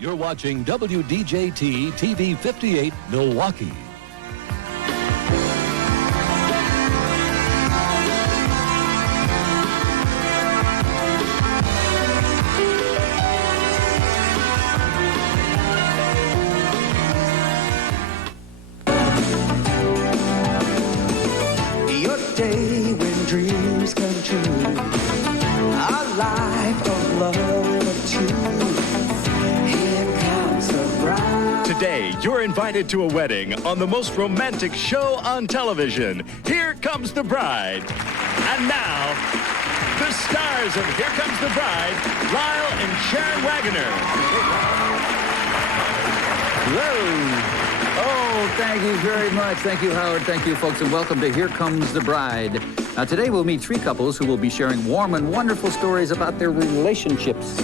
You're watching WDJT TV 58, Milwaukee. Your day when dreams come true, a life of love for two. Here comes the bride. Today, you're invited to a wedding on the most romantic show on television. Here Comes the Bride. And now, the stars of Here Comes the Bride, Lyle and Sharon Waggoner. Hello. Oh, thank you very much. Thank you, Howard. Thank you, folks, and welcome to Here Comes the Bride. Now, today we'll meet three couples who will be sharing warm and wonderful stories about their relationships.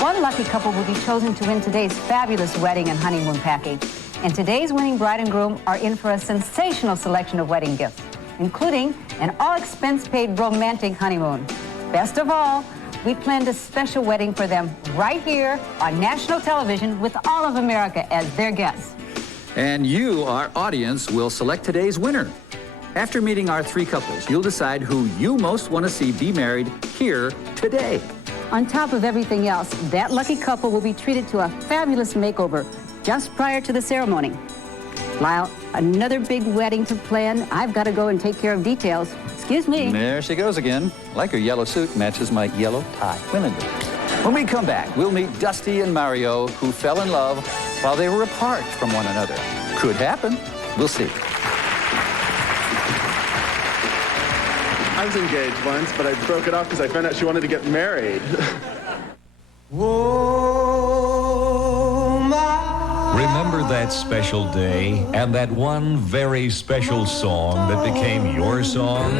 One lucky couple will be chosen to win today's fabulous wedding and honeymoon package. And today's winning bride and groom are in for a sensational selection of wedding gifts, including an all-expense-paid romantic honeymoon. Best of all, we planned a special wedding for them right here on national television with all of America as their guests. And you, our audience, will select today's winner. After meeting our three couples, you'll decide who you most want to see be married here today. On top of everything else, that lucky couple will be treated to a fabulous makeover just prior to the ceremony. Lyle, another big wedding to plan. I've got to go and take care of details. Excuse me. There she goes again. Like her yellow suit matches my yellow tie. Women do. When we come back, we'll meet Dusty and Mario, who fell in love while they were apart from one another. Could happen. We'll see. I was engaged once, but I broke it off because I found out she wanted to get married. Oh, my. Remember that special day and that one very special song that became your song?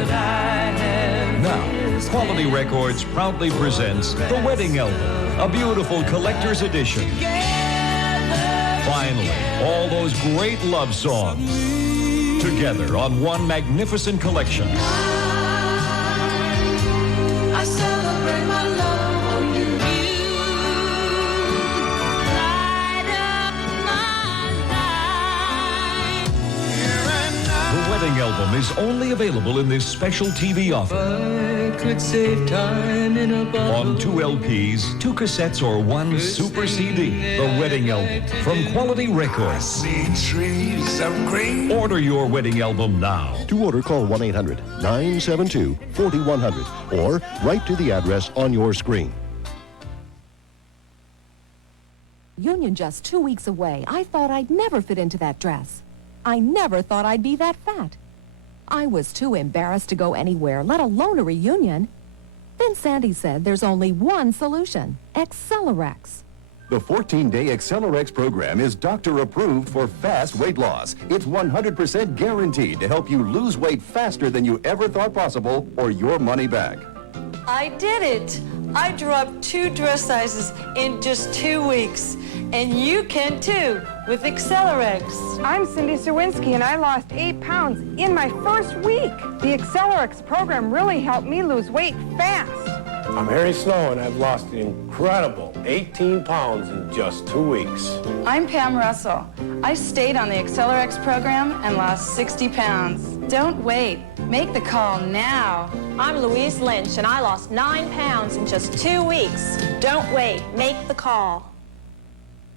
Now, Quality Records proudly presents The Wedding Album, a beautiful collector's edition. Finally, all those great love songs together on one magnificent collection. I celebrate my love on you. Light up my life. Here and now. The Wedding Album is only available in this special TV offer. I could save time in a bottle. On 2 LPs, 2 cassettes, or 1 super CD. The Wedding Album from Quality Records. See trees of green. Order your wedding album now. To order, call 1-800-972-4100 or write to the address on your screen. Union just 2 weeks away. I thought I'd never fit into that dress. I never thought I'd be that fat. I was too embarrassed to go anywhere, let alone a reunion. Then Sandy said there's only one solution, Accelerex. The 14-day Accelerex program is doctor-approved for fast weight loss. It's 100% guaranteed to help you lose weight faster than you ever thought possible or your money back. I did it. I dropped 2 dress sizes in just 2 weeks. And you can too with Accelerex. I'm Cindy Serwinski, and I lost 8 pounds in my first week. The Accelerex program really helped me lose weight fast. I'm Harry Snow, and I've lost an incredible 18 pounds in just 2 weeks. I'm Pam Russell. I stayed on the Accelerex program and lost 60 pounds. Don't wait. Make the call now. I'm Louise Lynch, and I lost 9 pounds in just 2 weeks. Don't wait. Make the call.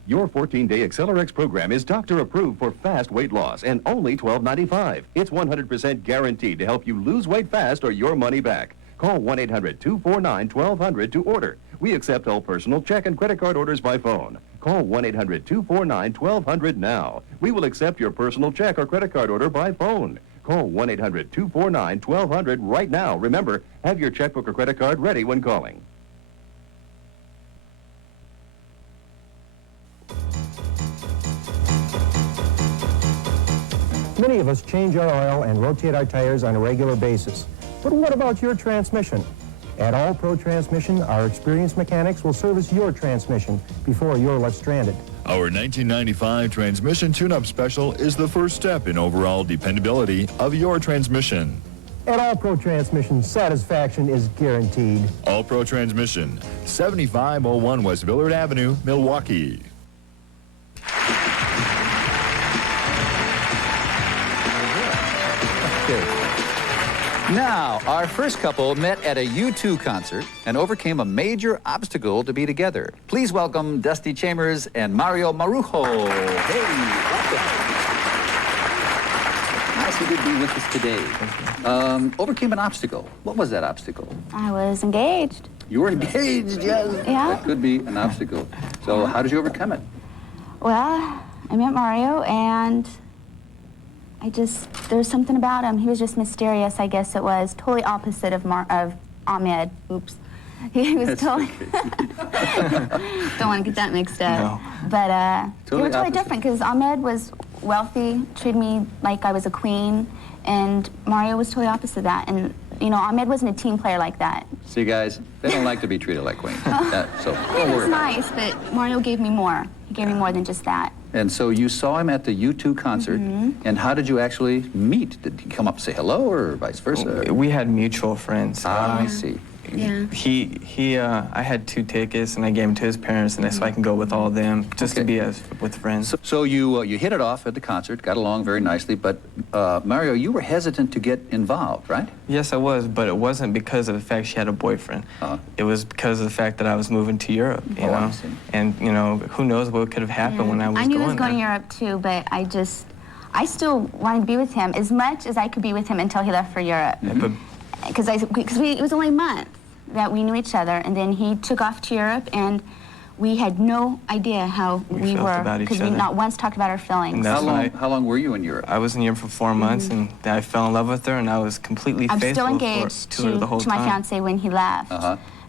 Your 14-day Accelerex program is doctor-approved for fast weight loss and only $12.95. It's 100% guaranteed to help you lose weight fast or your money back. Call 1-800-249-1200 to order. We accept all personal check and credit card orders by phone. Call 1-800-249-1200 now. We will accept your personal check or credit card order by phone. Call 1-800-249-1200 right now. Remember, have your checkbook or credit card ready when calling. Many of us change our oil and rotate our tires on a regular basis. But what about your transmission? At All Pro Transmission, our experienced mechanics will service your transmission before you're left stranded. Our 1995 transmission tune-up special is the first step in overall dependability of your transmission. At All Pro Transmission, satisfaction is guaranteed. All Pro Transmission, 7501 West Willard Avenue, Milwaukee. Now, our first couple met at a U2 concert and overcame a major obstacle to be together. Please welcome Dusty Chambers and Mario Marujo. Hey, welcome. Nice of you to be with us today. Overcame an obstacle. What was that obstacle? I was engaged. You were engaged, yes. Yeah. That could be an obstacle. So how did you overcome it? Well, I met Mario, and there was something about him. He was just mysterious, I guess it was. Totally opposite of Ahmed. Oops. He was totally... Don't want to get that mixed up. No. But Totally they were totally opposite. different, because Ahmed was wealthy, treated me like I was a queen, and Mario was totally opposite of that. And, you know, Ahmed wasn't a team player like that. See, guys, they don't like to be treated like queens. So It don't was worry about it. nice, but Mario gave me more. He gave me more than just that. And so you saw him at the U2 concert, and how did you actually meet? Did he come up and say hello, or vice versa? We had mutual friends. I see. Yeah. I had 2 tickets, and I gave them to his parents, and so I can go with all of them, just to be with friends. So you hit it off at the concert, got along very nicely, but Mario, you were hesitant to get involved, right? Yes, I was, but it wasn't because of the fact she had a boyfriend. It was because of the fact that I was moving to Europe, you know? I see. And, you know, who knows what could have happened when I was I knew going he was going to there. Europe too, but I still wanted to be with him as much as I could be with him until he left for Europe. Because it was only a month that we knew each other, and then he took off to Europe, and we had no idea how we felt were, about each because we other. not once talked about our feelings. And How long were you in Europe? I was in Europe for 4 months, and I fell in love with her, and I was completely I'm faithful still engaged to her the whole to my time. fiance when he left,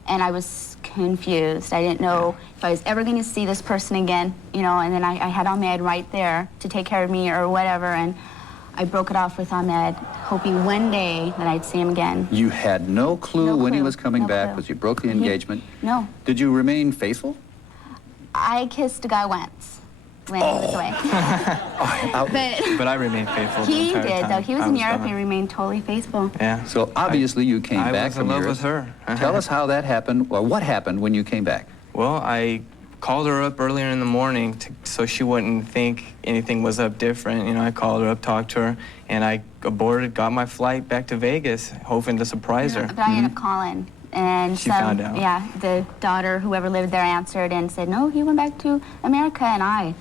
and I was confused. I didn't know if I was ever going to see this person again, you know, and then I had Ahmed right there to take care of me or whatever, and I broke it off with Ahmed, hoping one day that I'd see him again. You had no clue when he was coming back, clue. because you broke the engagement. No. Did you remain faithful? I kissed a guy once when he was away. But I remained faithful He the entire did, time. though. He was I in Europe and stubborn. he remained totally faithful. Yeah. So obviously you came I back was in from love Europe. with her. Tell us how that happened, or what happened when you came back. Well, I called her up earlier in the morning so she wouldn't think anything was up different. You know, I called her up, talked to her, and I aborted, got my flight back to Vegas, hoping to surprise her. But I ended up calling. And She found out. Yeah, the daughter, whoever lived there, answered and said, no, he went back to America, and I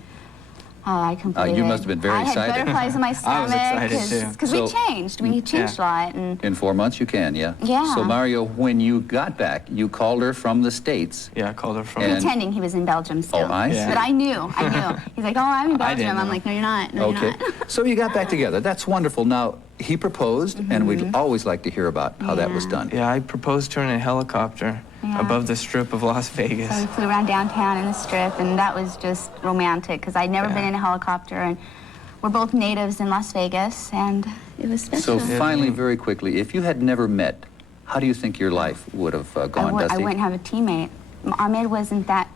completed. You must have been very excited. I had butterflies in my stomach. I was excited, too. Because So- we changed. We changed a lot. And In 4 months, you can, yeah? Yeah. So, Mario, when you got back, you called her from the States. Yeah, I called her from... pretending he was in Belgium still. Oh, I see. But I knew. He's like, oh, I'm in I didn't Belgium. I'm know. like, no, you're not. No, Okay. you're not. So you got back together. That's wonderful. Now, he proposed, and we'd always like to hear about how that was done. Yeah, I proposed to her in a helicopter above the strip of Las Vegas. So we flew around downtown in the Strip, and that was just romantic, because I'd never been in a helicopter, and we're both natives in Las Vegas, and it was So special. finally, very quickly, if you had never met, how do you think your life would have gone, I Dusty? wouldn't have a teammate. Ahmed wasn't that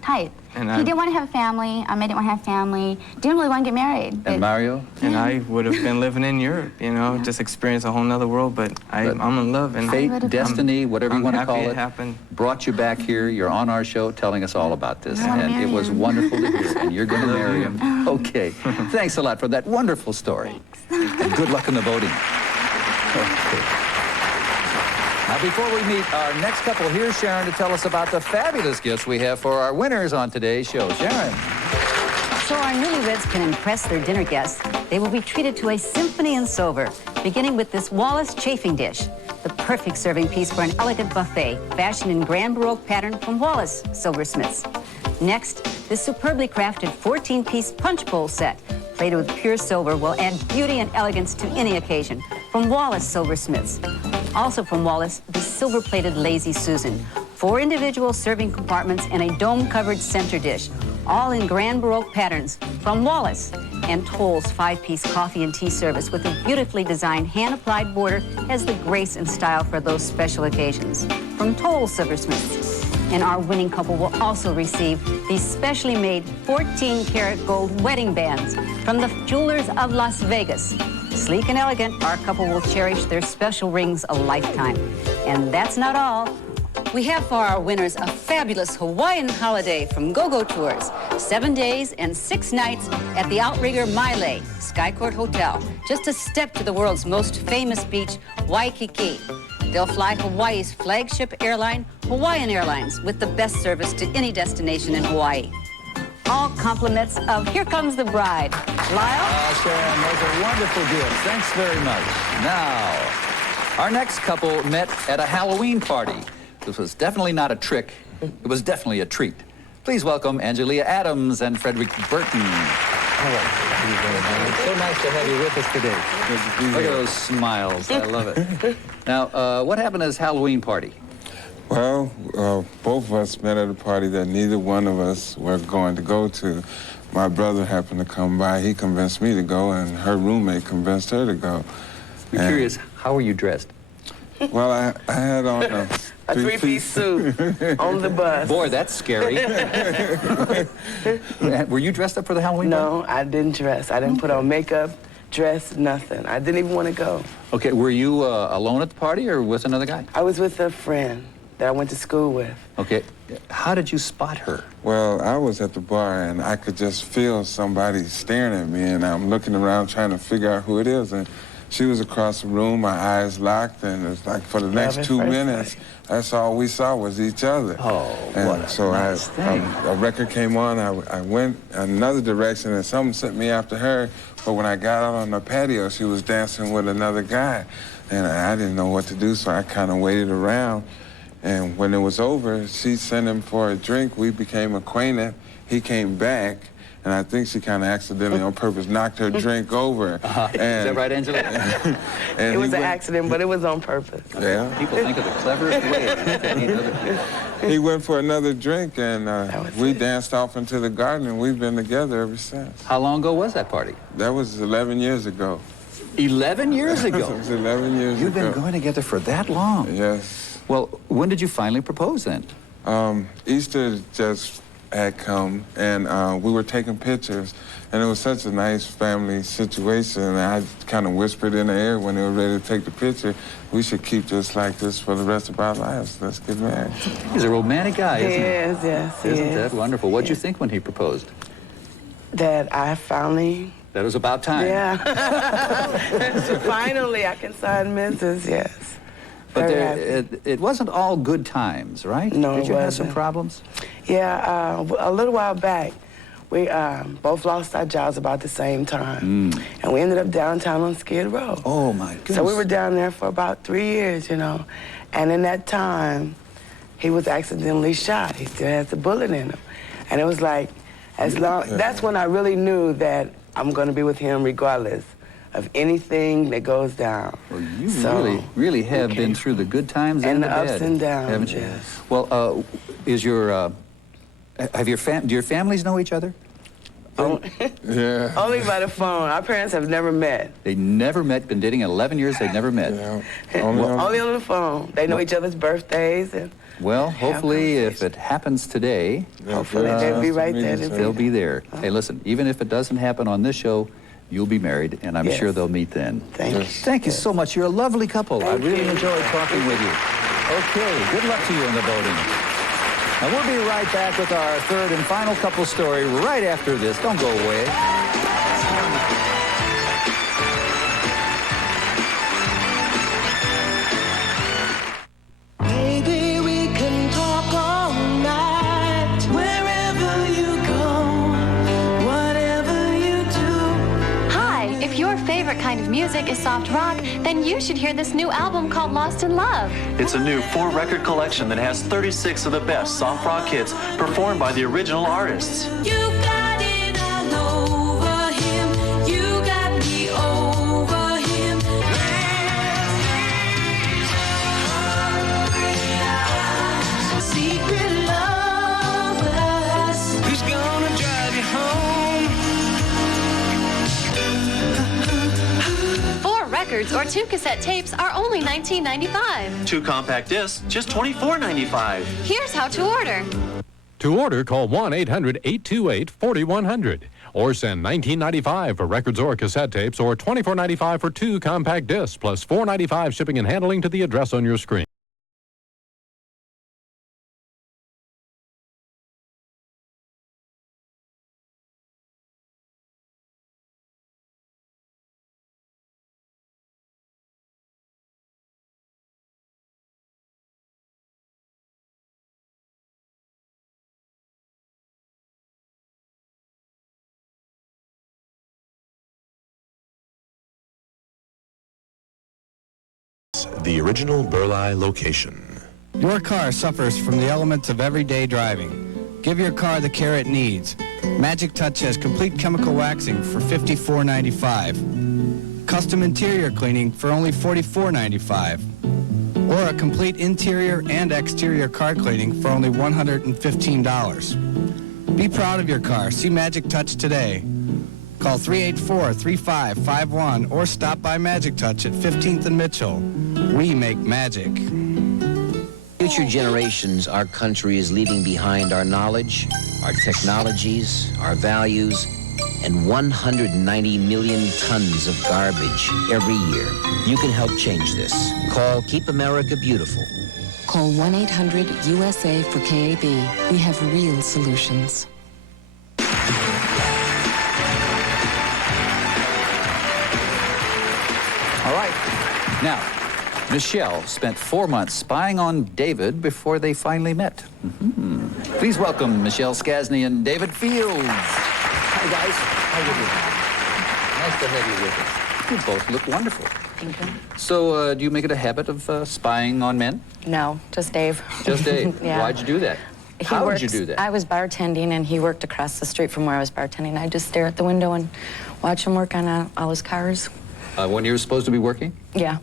type. And He didn't want to have a family. Ahmed didn't want to have a family. Didn't really want to get married. And Mario? And I would have been living in Europe, you know, just experience a whole nother world, but I'm in love. And Fate, destiny, whatever you I'm want to happy call it it, happened. brought you back here. You're on our show telling us all about this. And it was wonderful to hear. And you're going to marry him. Okay. Thanks a lot for that wonderful story. And good luck in the voting. Okay. Now, before we meet our next couple, here's Sharon to tell us about the fabulous gifts we have for our winners on today's show. Sharon. So our newlyweds can impress their dinner guests. They will be treated to a symphony in silver, beginning with this Wallace chafing dish, the perfect serving piece for an elegant buffet, fashioned in Grand Baroque pattern from Wallace silversmiths. Next, this superbly crafted 14-piece punch bowl set, plated with pure silver, will add beauty and elegance to any occasion, from Wallace silversmiths. Also from Wallace, the silver-plated Lazy Susan, 4 individual serving compartments and a dome-covered center dish, all in Grand Baroque patterns from Wallace. And Toll's 5-piece coffee and tea service with a beautifully designed hand-applied border has the grace and style for those special occasions from Toll silversmiths. And our winning couple will also receive these specially made 14-karat gold wedding bands from the Jewelers of Las Vegas. Sleek and elegant, our couple will cherish their special rings a lifetime. And that's not all. We have for our winners a fabulous Hawaiian holiday from GoGo Tours. 7 days and 6 nights at the outrigger Michele Skycourt Hotel, just a step to the world's most famous beach, Waikiki. They'll fly Hawaii's flagship airline, Hawaiian Airlines, with the best service to any destination in Hawaii. All compliments of Here Comes the Bride. Lyle? Sharon, those are wonderful gifts. Thanks very much. Now, our next couple met at a Halloween party. This was definitely not a trick. It was definitely a treat. Please welcome Angelia Adams and Frederick Burton. So nice to have you with us today. Look at those smiles. I love it. Now, what happened at this Halloween party? Well, both of us met at a party that neither one of us were going to go to. My brother happened to come by. He convinced me to go, and her roommate convinced her to go. I'm curious, how were you dressed? Well, I had on a three-piece suit on the bus. Boy, that's scary. Were you dressed up for the Halloween party? No, I didn't dress. I didn't put on makeup, dress, nothing. I didn't even want to go. Okay, were you alone at the party or with another guy? I was with a friend that I went to school with. Okay, how did you spot her? Well, I was at the bar, and I could just feel somebody staring at me, and I'm looking around trying to figure out who it is, and she was across the room, my eyes locked, and it's like for the next 2 minutes, that's all we saw was each other. Oh, and what a so nice thing. A record came on, I went another direction, and something sent me after her, but when I got out on the patio, she was dancing with another guy, and I didn't know what to do, so I kind of waited around, and when it was over, she sent him for a drink, we became acquainted, he came back, and I think she kind of accidentally on purpose knocked her drink over. Is that right, Angela? And it was an accident, but it was on purpose. Yeah. People think of the cleverest way. He went for another drink, and we danced off into the garden, and we've been together ever since. How long ago was that party? That was 11 years ago. 11 years ago? It was 11 years You've ago. been going together for that long? Yes. Well, when did you finally propose then? Easter just had come, and we were taking pictures, and it was such a nice family situation, and I kind of whispered in the air when they were ready to take the picture, we should keep this like this for the rest of our lives. Let's get married. He's a romantic guy, isn't he? Yes, yes, he Isn't is. that wonderful? What'd you think when he proposed? That I finally... That was about time. Yeah. Finally, I can sign Mrs., yes. But it wasn't all good times, right? No, Did you it have some wasn't. problems? Yeah, a little while back, we both lost our jobs about the same time. And we ended up downtown on Skid Row. Oh, my goodness. So we were down there for about 3 years, you know. And in that time, he was accidentally shot. He still has a bullet in him. And it was like, that's when I really knew that I'm going to be with him regardless of anything that goes down. Well, you really have been through the good times and the bad, ups and downs, haven't you? yes. Well, do your families know each other? Yeah. Only by the phone. Our parents have never met. They never met, been dating 11 years, they've never met. Yeah. Only on the phone. They know each other's birthdays. And well, hopefully, if it happens today, hopefully they'll be right there. They'll be there. Hey, listen, even if it doesn't happen on this show, you'll be married, and I'm sure they'll meet then. Thank you so much. You're a lovely couple. I really enjoyed talking with you. Okay, good luck to you in the voting. Now, we'll be right back with our third and final couple story right after this. Don't go away. Maybe we can talk all night, wherever you go, whatever you do. Hi, if your favorite kind of music is soft rock, then you should hear this new album called Lost in Love. It's a new 4-record collection that has 36 of the best soft rock hits performed by the original artists. You got it all over him, you got me over him. Secret lovers, who's gonna drive you home? 4 records or 2 cassette tapes are only $19.95. 2 compact discs, just $24.95. Here's how to order. To order, call 1-800-828-4100 or send $19.95 for records or cassette tapes, or $24.95 for 2 compact discs, plus $4.95 shipping and handling to the address on your screen. The original Burley location. Your car suffers from the elements of everyday driving. Give your car the care it needs. Magic Touch has complete chemical waxing for $54.95. Custom interior cleaning for only $44.95. Or a complete interior and exterior car cleaning for only $115. Be proud of your car. See Magic Touch today. Call 384-3551 or stop by Magic Touch at 15th and Mitchell. We make magic. Future generations, our country is leaving behind our knowledge, our technologies, our values, and 190 million tons of garbage every year. You can help change this. Call Keep America Beautiful. Call 1-800-USA for KAB. We have real solutions. All right. Now, Michele spent 4 months spying on David before they finally met. Please welcome Michele Skazney and David Fields. Hi, guys. How you doing? Nice to have you with us. You both look wonderful. Thank you. So, do you make it a habit of spying on men? No, just Dave. Just Dave? Yeah. Why'd you do that? How did you do that? I was bartending, and he worked across the street from where I was bartending. I'd just stare at the window and watch him work on all his cars. When you were supposed to be working? Yeah.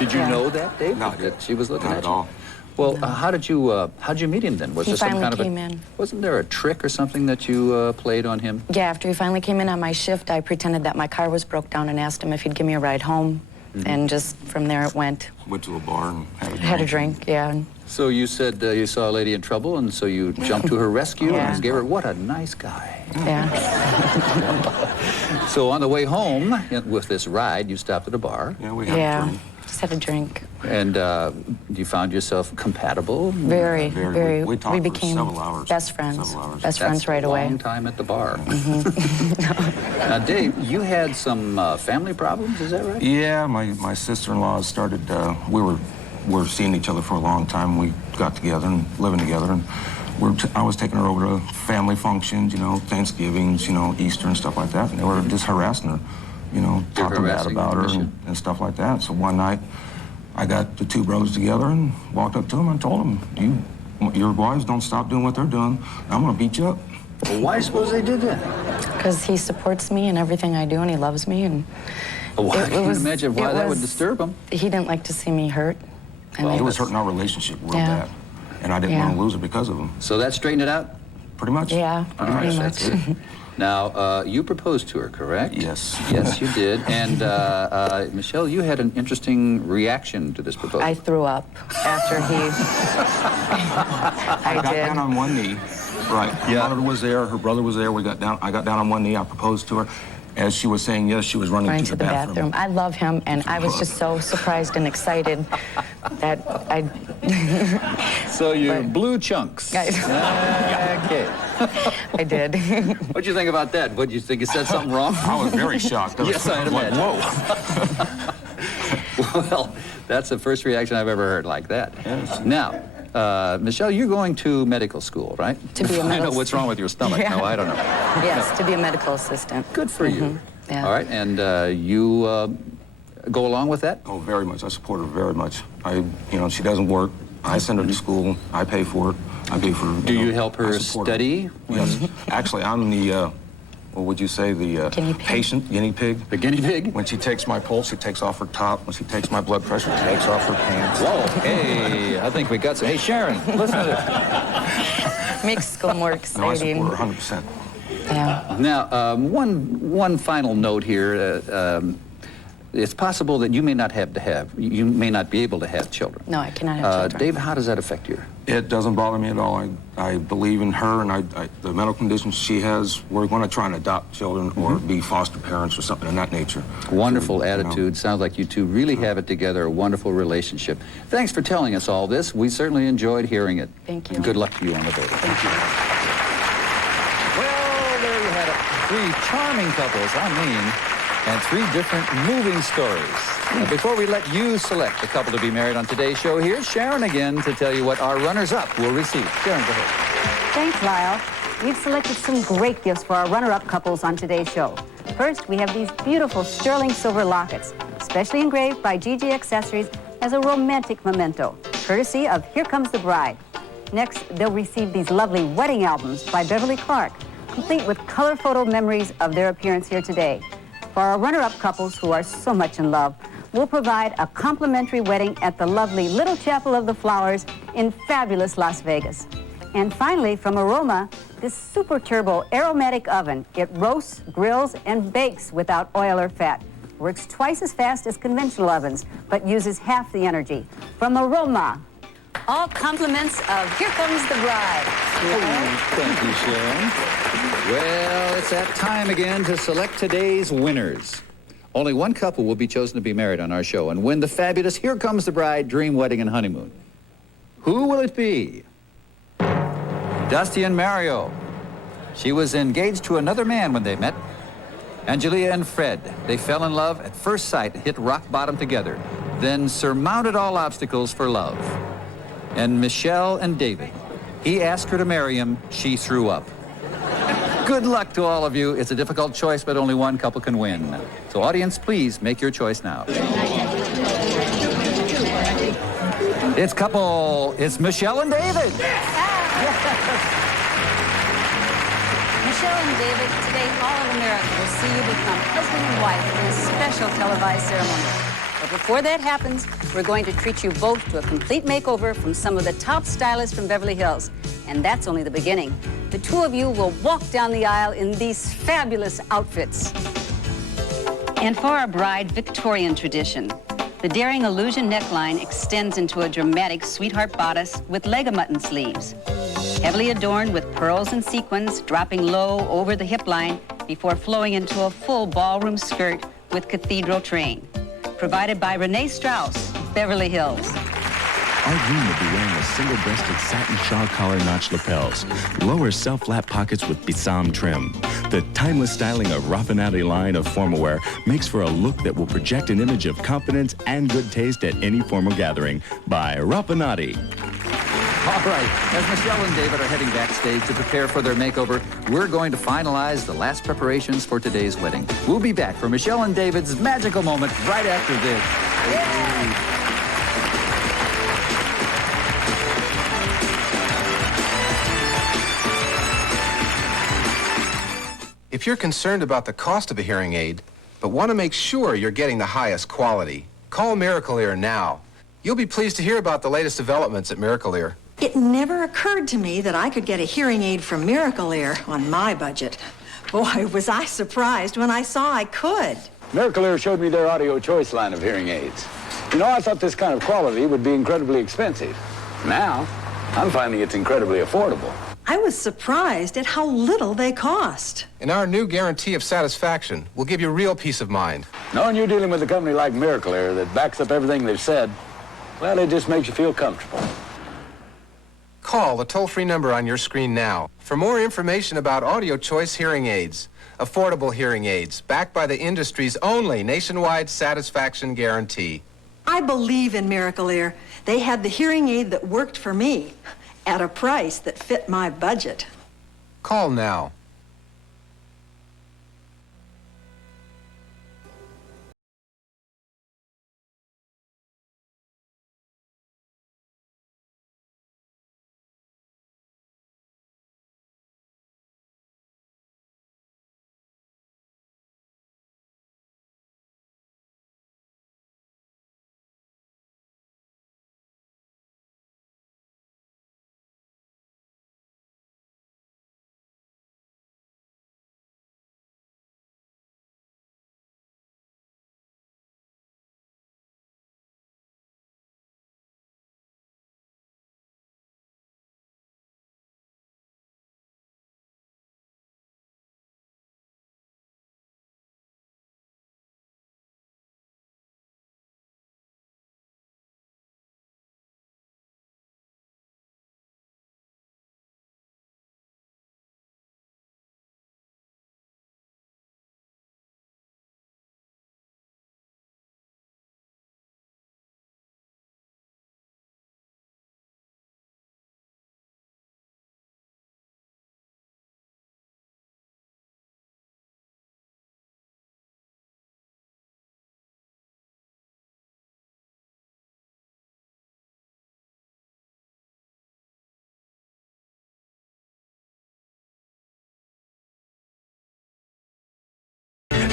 Did you know that, Dave? No, that she was looking not at at you? all. Well, how'd you meet him then? Was He there some finally kind of came in. Wasn't there a trick or something that you played on him? Yeah, after he finally came in on my shift, I pretended that my car was broke down and asked him if he'd give me a ride home. And just from there it went. Went to a bar and had a drink. Had a drink, yeah. So you said you saw a lady in trouble, and so you jumped to her rescue Yeah. and gave her, what a nice guy. Yeah. So on the way home with this ride, you stopped at a bar. Yeah, we Just had a drink. And you found yourself compatible? Very. We talked for became several hours. best friends. Several hours. Best friends right a away. long time at the bar. Now, Dave, you had some family problems, is that right? Yeah, my sister-in-law started, we were seeing each other for a long time. We got together and living together, and I was taking her over to family functions, you know, Thanksgivings, you know, Easter and stuff like that, and they were just harassing her, you know, talking bad about her and stuff like that. So one night, I got the two brothers together and walked up to them and told them, your wives don't stop doing what they're doing, I'm gonna beat you up. Well, why suppose they did that? Because he supports me in everything I do, and he loves me, and Well, I can imagine why that would disturb him. He didn't like to see me hurt. And Well, it was hurting our relationship real bad, and I didn't want to lose it because of him. So that straightened it out? Pretty much. Yeah, All right, pretty that's much. it. Now, you proposed to her, correct? Yes. Yes, you did. And, Michele, you had an interesting reaction to this proposal. I threw up after he... I got down on one knee. Right. Her mother was there. Her brother was there. I got down on one knee. I proposed to her. As she was saying yes, she was running to the bathroom. I love him, and I was just so surprised and excited that I... So you blew chunks. Okay. I did. What'd you think about that? What, did you think you said something wrong? I was very shocked. Yes, I'd imagine. Whoa. Well, that's the first reaction I've ever heard like that. Yes. Now, Michele, you're going to medical school, right? To be a medical... I know what's wrong with your stomach. Yeah. No, I don't know. Yes, to be a medical assistant. Good for you. Yeah. All right, and you go along with that? Oh, very much. I support her very much. She doesn't work. I send her to school. I pay for it. I pay for. Do you help her study? Yes. Actually, I'm the. What would you say, the patient guinea pig? The guinea pig? When she takes my pulse, she takes off her top. When she takes my blood pressure, she takes off her pants. Whoa, hey, I think we got some. Hey, Sharon, listen to this. Makes school more exciting. No, I support her 100%. Yeah. Now, one final note here. It's possible that you may not be able to have children. No, I cannot have children. Dave, how does that affect you? It doesn't bother me at all. I believe in her and the medical conditions she has. We're going to try and adopt children or be foster parents or something in that nature. Wonderful attitude. Sounds like you two really have it together, a wonderful relationship. Thanks for telling us all this. We certainly enjoyed hearing it. Thank you. And good luck to you on the vote. Thank you. Well, there you had it. 3 charming couples, and 3 different moving stories. Now, before we let you select the couple to be married on today's show, here's Sharon again to tell you what our runners-up will receive. Sharon, go ahead. Thanks, Lyle. We've selected some great gifts for our runner-up couples on today's show. First, we have these beautiful sterling silver lockets, specially engraved by GG Accessories as a romantic memento, courtesy of Here Comes the Bride. Next, they'll receive these lovely wedding albums by Beverly Clark, complete with color photo memories of their appearance here today. For our runner-up couples who are so much in love, we'll provide a complimentary wedding at the lovely Little Chapel of the Flowers in fabulous Las Vegas. And finally, from Aroma, this super turbo aromatic oven. It roasts, grills, and bakes without oil or fat. Works twice as fast as conventional ovens, but uses half the energy. From Aroma, all compliments of Here Comes the Bride. Thank you, Sharon. Well, it's that time again to select today's winners. Only one couple will be chosen to be married on our show and win the fabulous Here Comes the Bride Dream Wedding and Honeymoon. Who will it be? Dusty and Mario. She was engaged to another man when they met. Angelia and Fred. They fell in love at first sight and hit rock bottom together, then surmounted all obstacles for love. And Michele and David. He asked her to marry him. She threw up. Good luck to all of you. It's a difficult choice, but only one couple can win. So audience, please make your choice now. It's Michele and David. Michele and David, today all of America will see you become husband and wife in a special televised ceremony. But before that happens, we're going to treat you both to a complete makeover from some of the top stylists from Beverly Hills. And that's only the beginning. The 2 of you will walk down the aisle in these fabulous outfits. And for our bride, Victorian tradition. The daring illusion neckline extends into a dramatic sweetheart bodice with leg of mutton sleeves, heavily adorned with pearls and sequins, dropping low over the hip line before flowing into a full ballroom skirt with cathedral train. Provided by Renee Strauss, Beverly Hills. Our groom will be wearing a single-breasted satin shawl collar notch lapels, lower self-lap pockets with bisam trim. The timeless styling of Raffinati line of formal wear makes for a look that will project an image of confidence and good taste at any formal gathering. By Raffinati. All right, as Michele and David are heading backstage to prepare for their makeover, we're going to finalize the last preparations for today's wedding. We'll be back for Michele and David's magical moment right after this. Yeah. If you're concerned about the cost of a hearing aid, but want to make sure you're getting the highest quality, call Miracle Ear now. You'll be pleased to hear about the latest developments at Miracle Ear. It never occurred to me that I could get a hearing aid from Miracle Ear on my budget. Boy, was I surprised when I saw I could. Miracle Ear showed me their Audio Choice line of hearing aids. You know, I thought this kind of quality would be incredibly expensive. Now, I'm finding it's incredibly affordable. I was surprised at how little they cost. And our new guarantee of satisfaction will give you real peace of mind. Knowing you're dealing with a company like Miracle Ear that backs up everything they've said, well, it just makes you feel comfortable. Call the toll-free number on your screen now for more information about Audio Choice hearing aids. Affordable hearing aids, backed by the industry's only nationwide satisfaction guarantee. I believe in Miracle Ear. They had the hearing aid that worked for me at a price that fit my budget. Call now.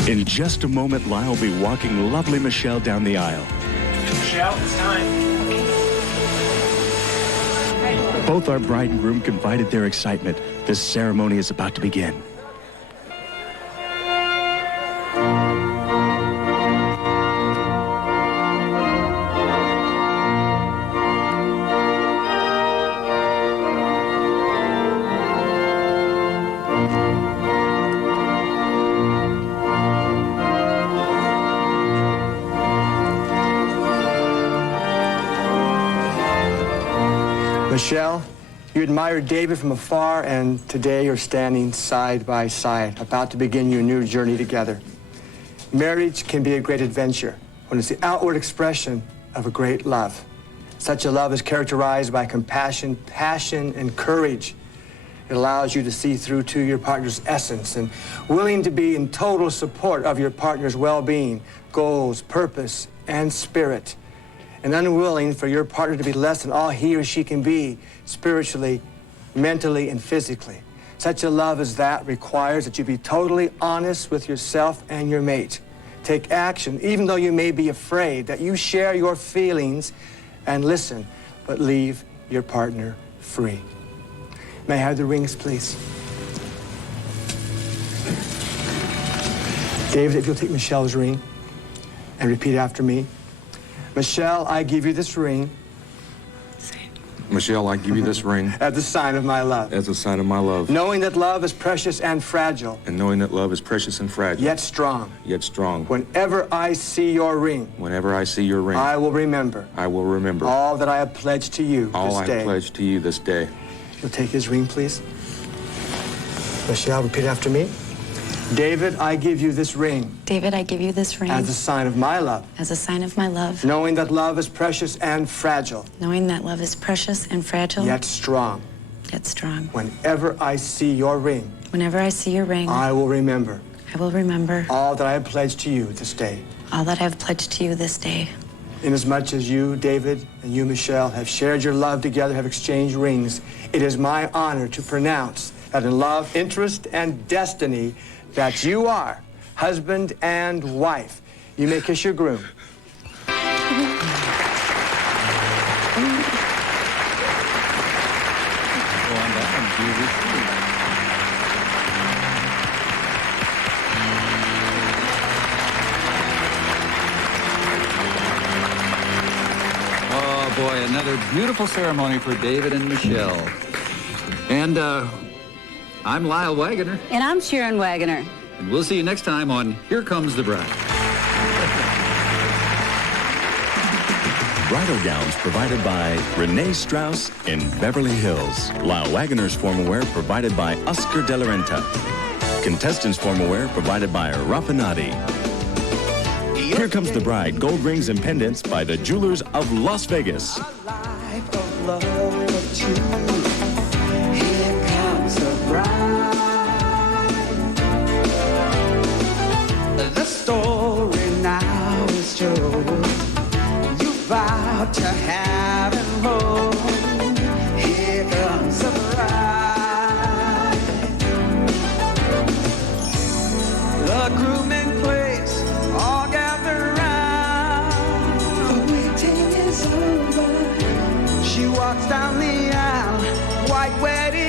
In just a moment, Lyle will be walking lovely Michele down the aisle. Michele, it's time. Both our bride and groom confided their excitement. This ceremony is about to begin. Michele, you admired David from afar, and today you're standing side by side, about to begin your new journey together. Marriage can be a great adventure when it's the outward expression of a great love. Such a love is characterized by compassion, passion, and courage. It allows you to see through to your partner's essence and willing to be in total support of your partner's well-being, goals, purpose, and spirit, and unwilling for your partner to be less than all he or she can be spiritually, mentally, and physically. Such a love as that requires that you be totally honest with yourself and your mate. Take action, even though you may be afraid, that you share your feelings and listen, but leave your partner free. May I have the rings, please? David, if you'll take Michelle's ring and repeat after me. Michele, I give you this ring. Michele, I give you this ring. As a sign of my love. As a sign of my love. Knowing that love is precious and fragile. And knowing that love is precious and fragile. Yet strong. Yet strong. Whenever I see your ring. Whenever I see your ring. I will remember. I will remember. All that I have pledged to you all this day. I have pledged to you this day. You'll take his ring, please. Michele, repeat after me. David, I give you this ring. David, I give you this ring. As a sign of my love. As a sign of my love. Knowing that love is precious and fragile. Knowing that love is precious and fragile. Yet strong. Yet strong. Whenever I see your ring. Whenever I see your ring. I will remember. I will remember. All that I have pledged to you this day. All that I have pledged to you this day. Inasmuch as you, David, and you, Michele, have shared your love together, have exchanged rings, it is my honor to pronounce that in love, interest, and destiny, that you are husband and wife. You may kiss your groom. Oh, boy, another beautiful ceremony for David and Michele. And, I'm Lyle Waggoner. And I'm Sharon Waggoner. And we'll see you next time on Here Comes the Bride. Bridal gowns provided by Renee Strauss in Beverly Hills. Lyle Waggoner's formal wear provided by Oscar De La Renta. Contestants' formal wear provided by Raffinati. Here Comes the Bride, gold rings and pendants by the Jewelers of Las Vegas. A life of love with you. Here comes the bride. The story now is told. You vowed to have and hold. Here comes the bride. The groom in place, all gather round. The waiting is over. She walks down the aisle, white wedding